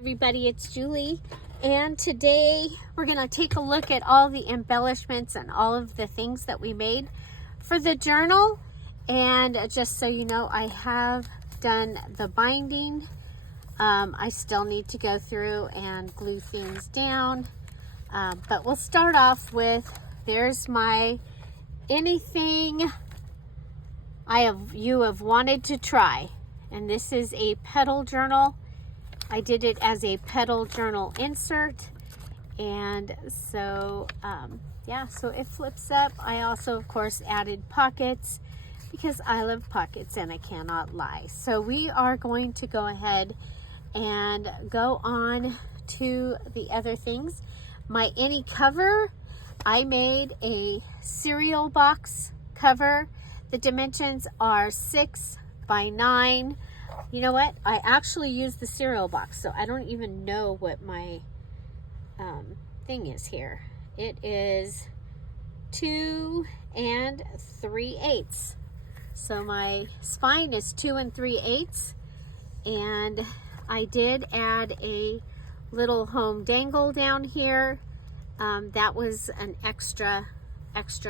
Everybody, it's Julie, and today we're going to take a look at all the embellishments and all of the things that we made for the journal. And just so you know, I have done the binding. I still need to go through and glue things down, but we'll start off with, there's my anything you have wanted to try, and this is a petal journal. I did it as a petal journal insert, and so yeah, so it flips up. I also of course added pockets because I love pockets and I cannot lie. So we are going to go ahead and go on to the other things. My any cover, I made a cereal box cover. The dimensions are 6 by 9. You know what? I actually used the cereal box, so I don't even know what my thing is here. It is 2 3/8. So my spine is 2 3/8, and I did add a little home dangle down here. That was an extra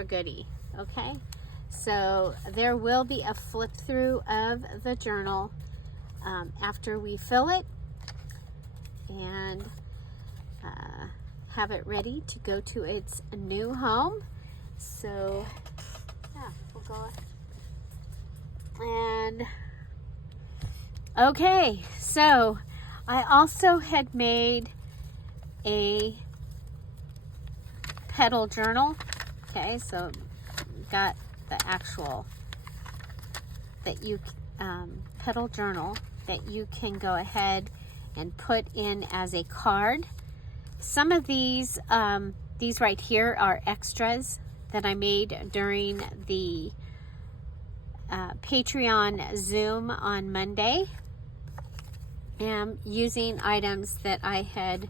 goodie. Okay, so there will be a flip through of the journal after we fill it and have it ready to go to its new home. So yeah, we'll go and okay, so I also had made a petal journal. Okay, so got the actual that you petal journal that you can go ahead and put in as a card. Some of these right here are extras that I made during the Patreon Zoom on Monday. And using items that I had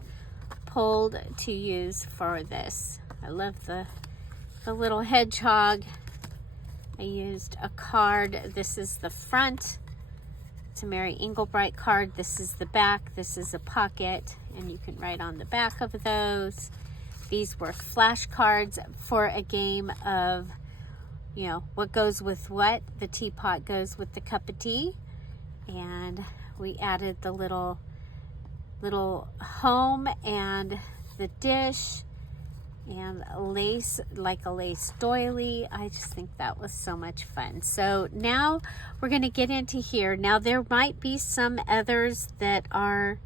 pulled to use for this. I love the little hedgehog. I used a card. This is the front. It's a Mary Engelbright card. This is the back. This is a pocket, and you can write on the back of those. These were flashcards for a game of, you know, what goes with what. The teapot goes with the cup of tea, and we added the little home and the dish and lace, like a lace doily. I just think that was so much fun. So now we're going to get into here. Now there might be some others that are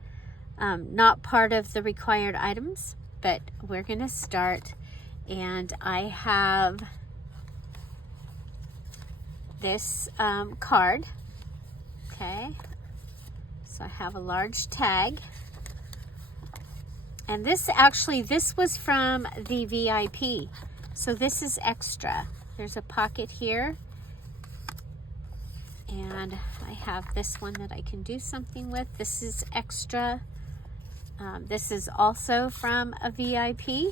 not part of the required items, but we're going to start. And I have this card. Okay, so I have a large tag. And this was from the VIP. So this is extra. There's a pocket here. And I have this one that I can do something with. This is extra. This is also from a VIP.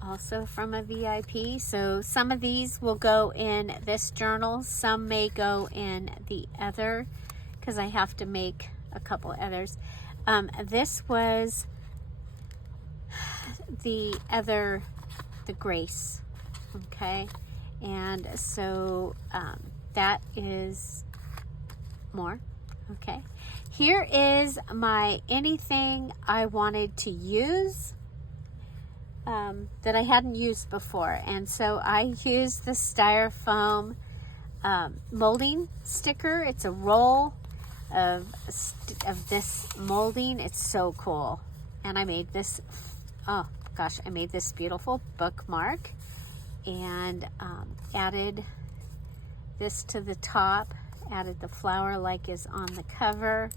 Also from a VIP. So some of these will go in this journal. Some may go in the other, because I have to make a couple others. This was the Grace, okay? And so that is more, okay? Here is my anything I wanted to use that I hadn't used before. And so I used the styrofoam molding sticker. It's a roll of this molding. It's so cool. And I made this, oh gosh, I made this beautiful bookmark and added this to the top, added the flower like is on the cover.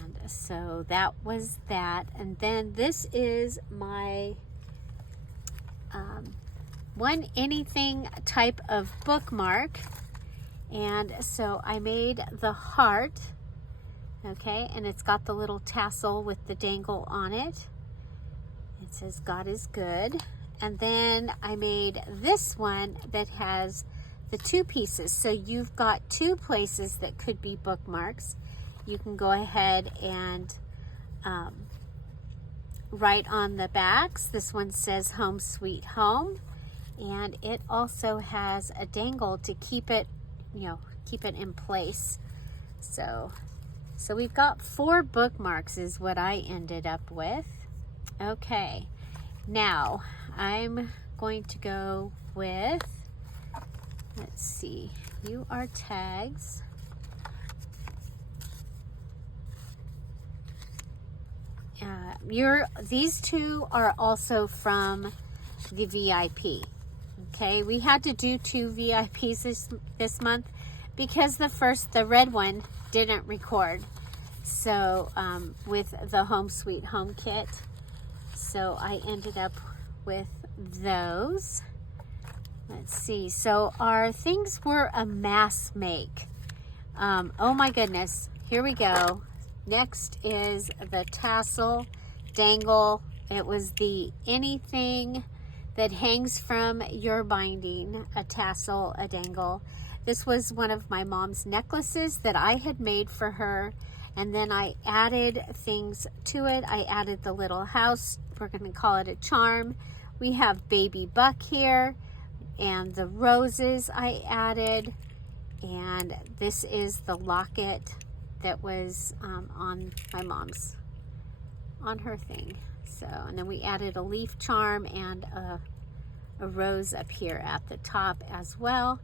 And so that was that. And then this is my one anything type of bookmark. And so I made the heart. Okay, and it's got the little tassel with the dangle on it. It says God is good. And then I made this one that has the 2 pieces. So you've got 2 places that could be bookmarks. You can go ahead and write on the backs. This one says Home Sweet Home, and it also has a dangle to keep it, you know, keep it in place. So we've got 4 bookmarks is what I ended up with. Okay, now I'm going to go with, let's see, you are tags. These 2 are also from the VIP. Okay, we had to do 2 VIPs this month because the red one didn't record. So with the Home Sweet Home kit, so I ended up with those. Let's see. So our things were a mass make. Oh my goodness. Here we go. Next is the tassel dangle. It was the anything that hangs from your binding, a tassel, a dangle. This was one of my mom's necklaces that I had made for her, and then I added things to it. I added the little house. We're going to call it a charm. We have Baby Buck here, and the roses I added, and this is the locket that was on my mom's, on her thing. So, and then we added a leaf charm and a rose up here at the top as well.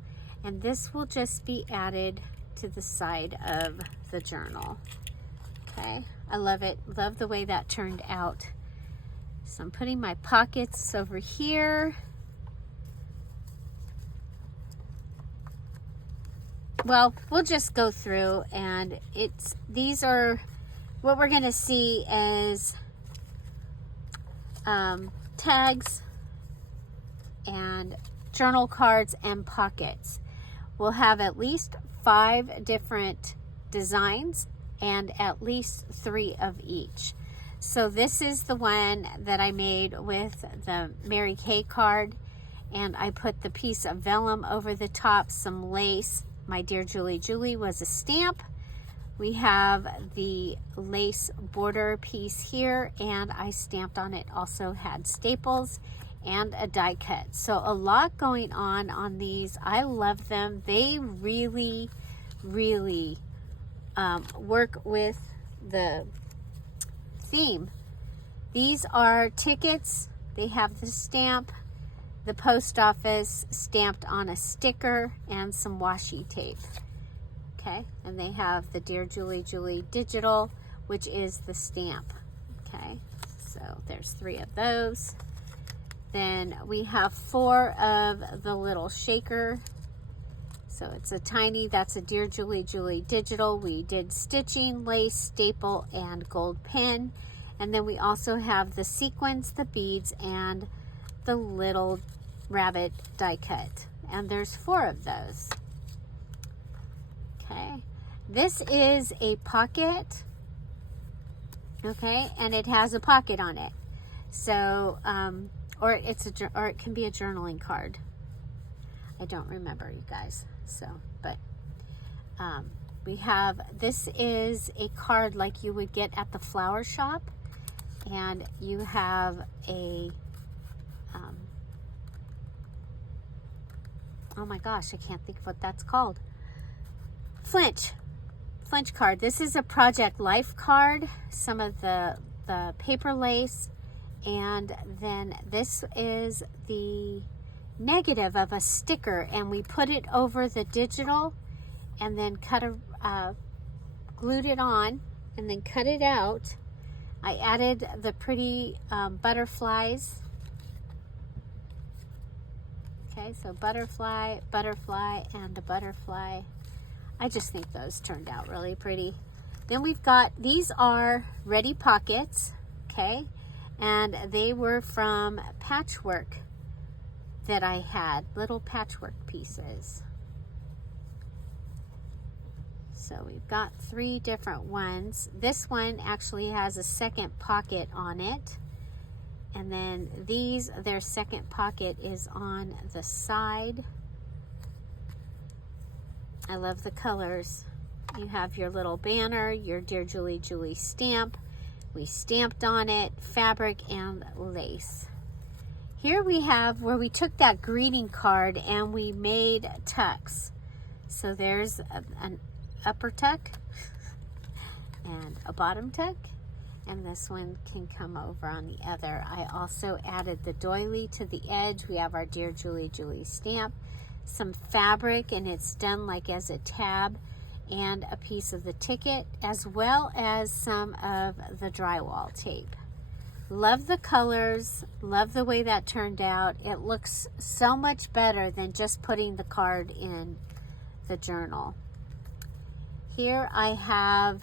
And this will just be added to the side of the journal. Okay, I love it. Love the way that turned out. So I'm putting my pockets over here. Well, we'll just go through, and these are what we're going to see as tags and journal cards and pockets. We'll have at least 5 different designs and at least 3 of each. So this is the one that I made with the Mary Kay card, and I put the piece of vellum over the top, some lace. My Dear Julie Julie was a stamp. We have the lace border piece here, and I stamped on it, also had staples and a die cut. So a lot going on these. I love them. They really, really work with the theme. These are tickets. They have the stamp, the post office stamped on a sticker, and some washi tape. Okay, and they have the Dear Julie Julie digital, which is the stamp. Okay, so there's 3 of those. Then we have 4 of the little shaker. So it's a tiny, that's a Dear Julie Julie digital. We did stitching, lace, staple, and gold pin. And then we also have the sequins, the beads, and the little rabbit die cut. And there's 4 of those. Okay, this is a pocket. Okay, and it has a pocket on it. So, or it can be a journaling card. I don't remember, you guys. So, but we have, this is a card like you would get at the flower shop, and you have a oh my gosh, I can't think of what that's called. Flinch card. This is a Project Life card, some of the paper lace, and then this is the negative of a sticker, and we put it over the digital and then glued it on and then cut it out. I added the pretty butterflies. Okay, so butterfly, and a butterfly. I just think those turned out really pretty. Then we've got, these are ready pockets, okay, and they were from patchwork that I had, little patchwork pieces. So we've got 3 different ones. This one actually has a second pocket on it. And then these, their second pocket is on the side. I love the colors. You have your little banner, your Dear Julie Julie stamp. We stamped on it, fabric and lace. Here we have where we took that greeting card and we made tucks. So there's an upper tuck and a bottom tuck, and this one can come over on the other. I also added the doily to the edge. We have our Dear Julie Julie stamp, some fabric, and it's done like as a tab, and a piece of the ticket, as well as some of the drywall tape. Love the colors, love the way that turned out. It looks so much better than just putting the card in the journal. Here I have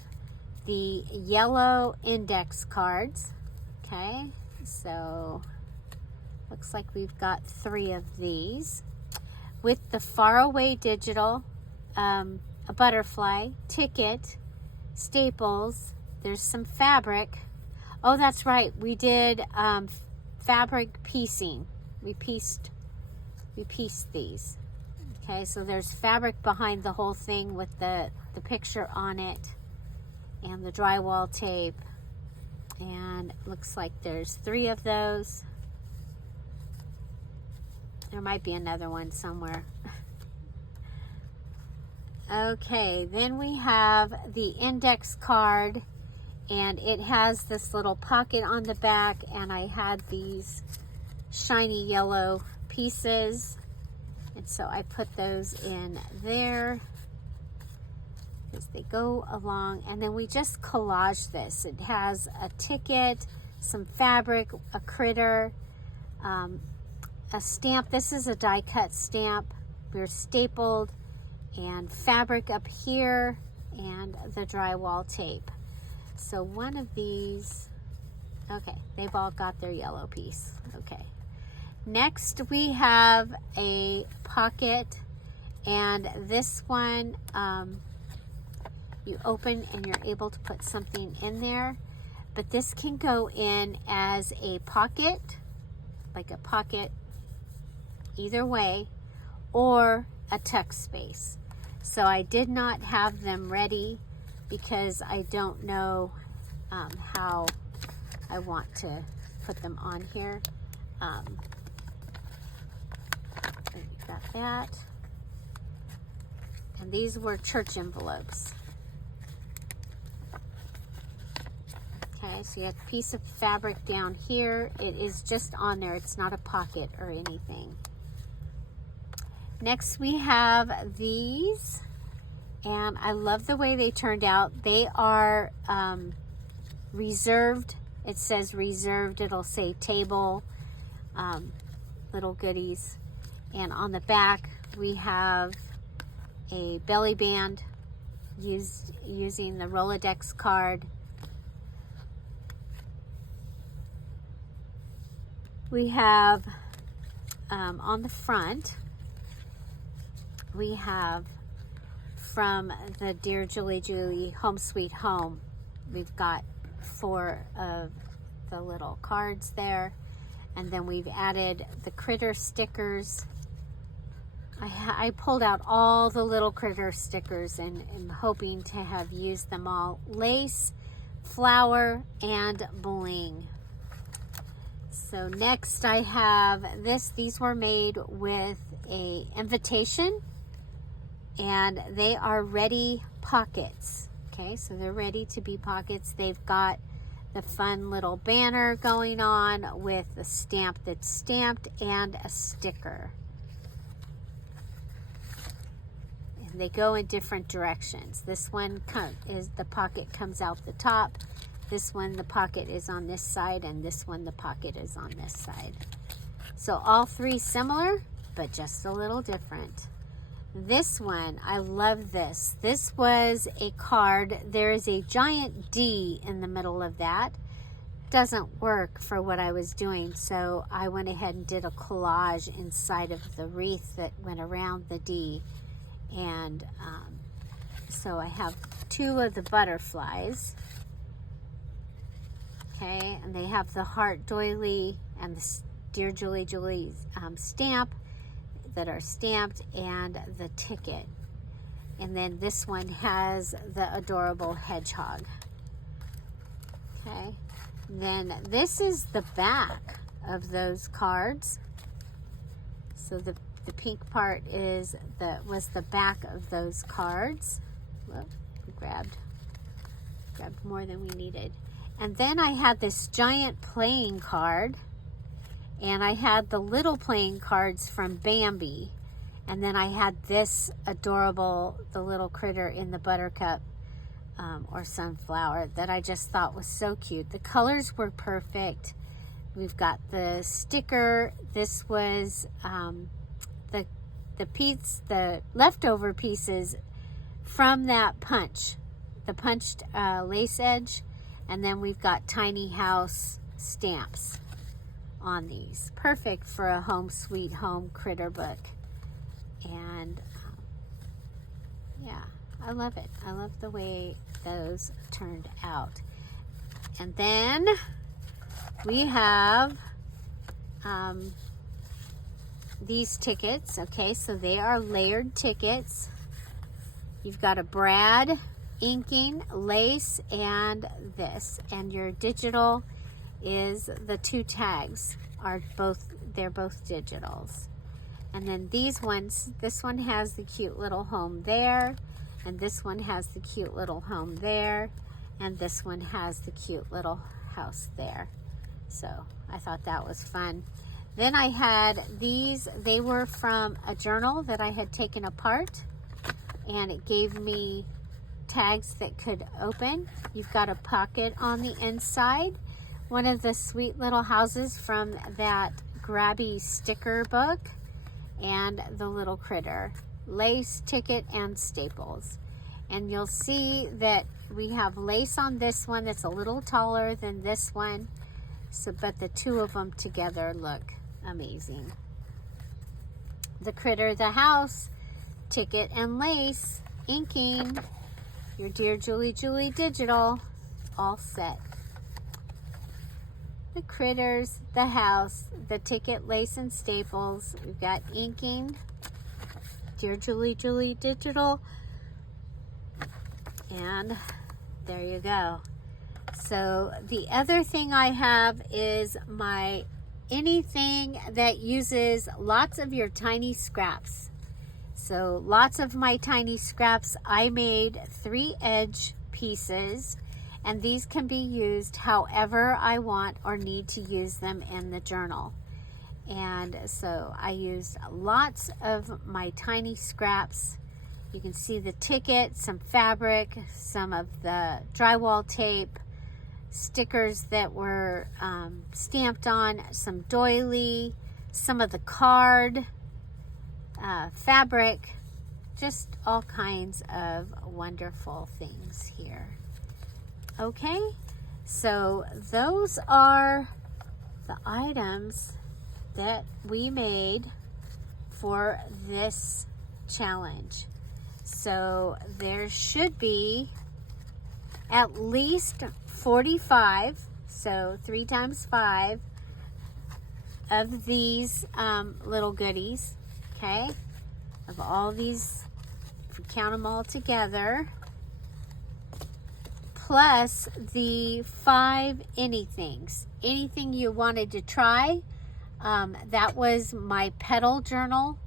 the yellow index cards. Okay, so looks like we've got 3 of these with the faraway digital, a butterfly, ticket, staples. There's some fabric. Oh, that's right. We did fabric piecing. We pieced these. Okay, so there's fabric behind the whole thing with the picture on it and the drywall tape. And it looks like there's 3 of those. There might be another one somewhere. Okay, then we have the index card, and it has this little pocket on the back, and I had these shiny yellow pieces, and so I put those in there as they go along. And then we just collage this. It has a ticket, some fabric, a critter, a stamp. This is a die cut stamp. We're stapled, and fabric up here, and the drywall tape. So one of these, okay, they've all got their yellow piece. Okay. Next we have a pocket, and this one you open and you're able to put something in there, but this can go in as a pocket, like a pocket either way, or a tuck space. So I did not have them ready because I don't know how I want to put them on here. Got that. And these were church envelopes. Okay, so you have a piece of fabric down here. It is just on there. It's not a pocket or anything. Next we have these, and I love the way they turned out. They are reserved. It says reserved. It'll say table, little goodies. And on the back we have a belly band using the Rolodex card. We have on the front, we have from the Dear Julie Julie Home Sweet Home. We've got 4 of the little cards there, and then we've added the critter stickers. I pulled out all the little critter stickers and am hoping to have used them all. Lace, flower, and bling. So next I have this. These were made with a invitation, and they are ready pockets. Okay, so they're ready to be pockets. They've got the fun little banner going on with a stamp that's stamped and a sticker. And they go in different directions. This one is the pocket comes out the top. This one, the pocket is on this side, and this one, the pocket is on this side. So all 3 similar, but just a little different. This one, I love this. This was a card. There is a giant D in the middle of that. Doesn't work for what I was doing, so I went ahead and did a collage inside of the wreath that went around the D. And so I have 2 of the butterflies. Okay, and they have the heart doily and the Dear Julie Julie stamp that are stamped, and the ticket. And then this one has the adorable hedgehog. Okay. Then this is the back of those cards. So the pink part was the back of those cards. Whoop, we grabbed more than we needed. And then I had this giant playing card, and I had the little playing cards from Bambi. And then I had this adorable, the little critter in the buttercup or sunflower that I just thought was so cute. The colors were perfect. We've got the sticker. This was the leftover pieces from that punch, the punched lace edge. And then we've got tiny house stamps on these. Perfect for a home sweet home critter book. And yeah, I love it. I love the way those turned out. And then we have these tickets. Okay, so they are layered tickets. You've got a brad, inking, lace, and this. And your digital is the two tags they're both digitals. And then these ones, this one has the cute little home there, and this one has the cute little home there, and this one has the cute little house there. So I thought that was fun. Then I had these. They were from a journal that I had taken apart, and it gave me tags that could open. You've got a pocket on the inside. One of the sweet little houses from that Grabby sticker book, and the little critter, lace, ticket, and staples. And you'll see that we have lace on this one that's a little taller than this one. So, but the two of them together look amazing. The critter, the house, ticket, and lace, inking, your Dear Julie Julie digital, all set. The critters, the house, the ticket, lace, and staples. We've got inking, Dear Julie Julie digital, and there you go. So the other thing I have is my anything that uses lots of your tiny scraps. So lots of my tiny scraps, I made 3 edge pieces, and these can be used however I want or need to use them in the journal. And so I used lots of my tiny scraps. You can see the ticket, some fabric, some of the drywall tape, stickers that were stamped on, some doily, some of the card, fabric, just all kinds of wonderful things here. Okay, so those are the items that we made for this challenge. So there should be at least 45, so 3 times 5 of these little goodies, okay? Of all these, if we count them all together, plus the 5 anythings. Anything you wanted to try. That was my petal journal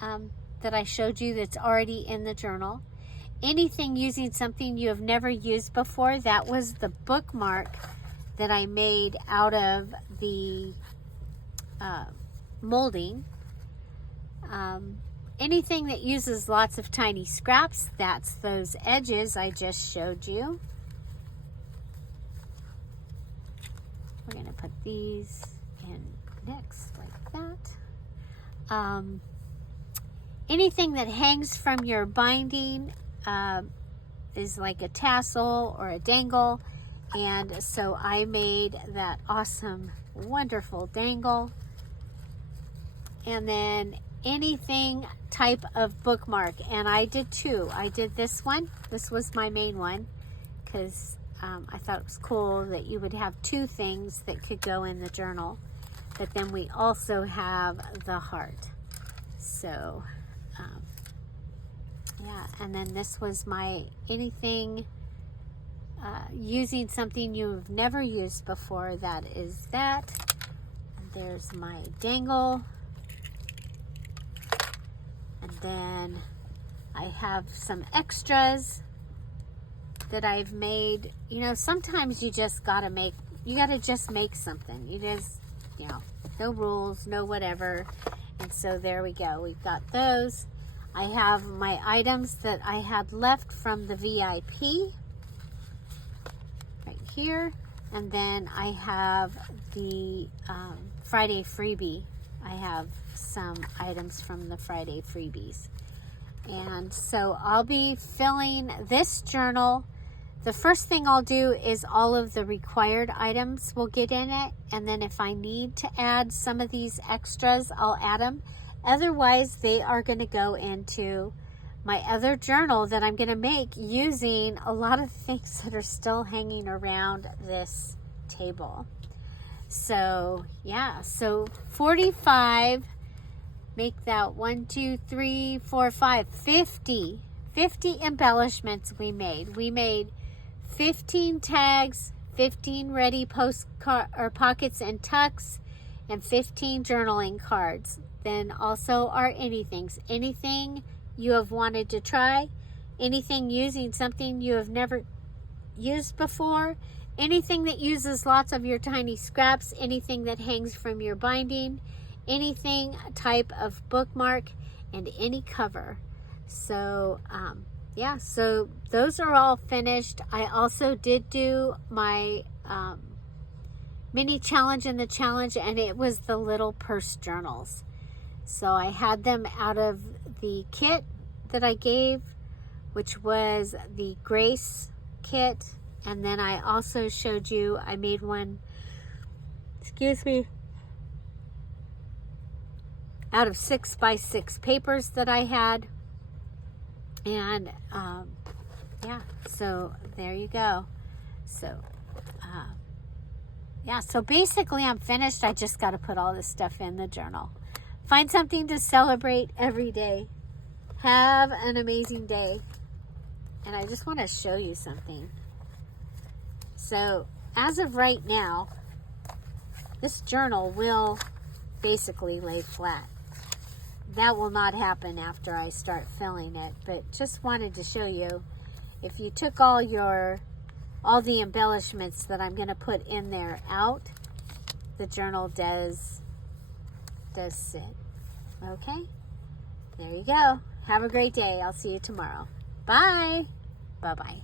that I showed you that's already in the journal. Anything using something you have never used before, that was the bookmark that I made out of the molding. Anything that uses lots of tiny scraps, that's those edges I just showed you. We're going to put these in next like that. Anything that hangs from your binding is like a tassel or a dangle, and so I made that awesome, wonderful dangle. And then anything type of bookmark, and I did 2. I did this one. This was my main one because I thought it was cool that you would have 2 things that could go in the journal. But then we also have the heart. So Yeah, and then this was my anything using something you've never used before. That is that. And there's my dangle. And then I have some extras that I've made. You know, sometimes you just gotta just make something. You just, you know, no rules, no whatever. And so there we go. We've got those. I have my items that I had left from the VIP right here. And then I have the Friday freebie. I have some items from the Friday freebies. And so I'll be filling this journal. The first thing I'll do is all of the required items will get in it. And then if I need to add some of these extras, I'll add them. Otherwise, they are going to go into my other journal that I'm going to make using a lot of things that are still hanging around this table. So, yeah. So 45, make that 1, 2, 3, 4, 5, 50 embellishments we made. We made 15 tags, 15 ready postcard or pockets and tucks, and 15 journaling cards. Then also our anythings. Anything you have wanted to try, anything using something you have never used before, anything that uses lots of your tiny scraps, anything that hangs from your binding, anything type of bookmark, and any cover. So yeah, so those are all finished. I also did do my mini challenge in the challenge, and it was the little purse journals. So I had them out of the kit that I gave, which was the Grace kit. And then I also showed you, I made one, excuse me, out of 6x6 papers that I had. And yeah, so there you go. So yeah, so basically I'm finished. I just got to put all this stuff in the journal. Find something to celebrate every day. Have an amazing day. And I just want to show you something. So as of right now, this journal will basically lay flat. That will not happen after I start filling it, but just wanted to show you, if you took all the embellishments that I'm going to put in there out, the journal does sit. Okay? There you go. Have a great day. I'll see you tomorrow. Bye. Bye-bye.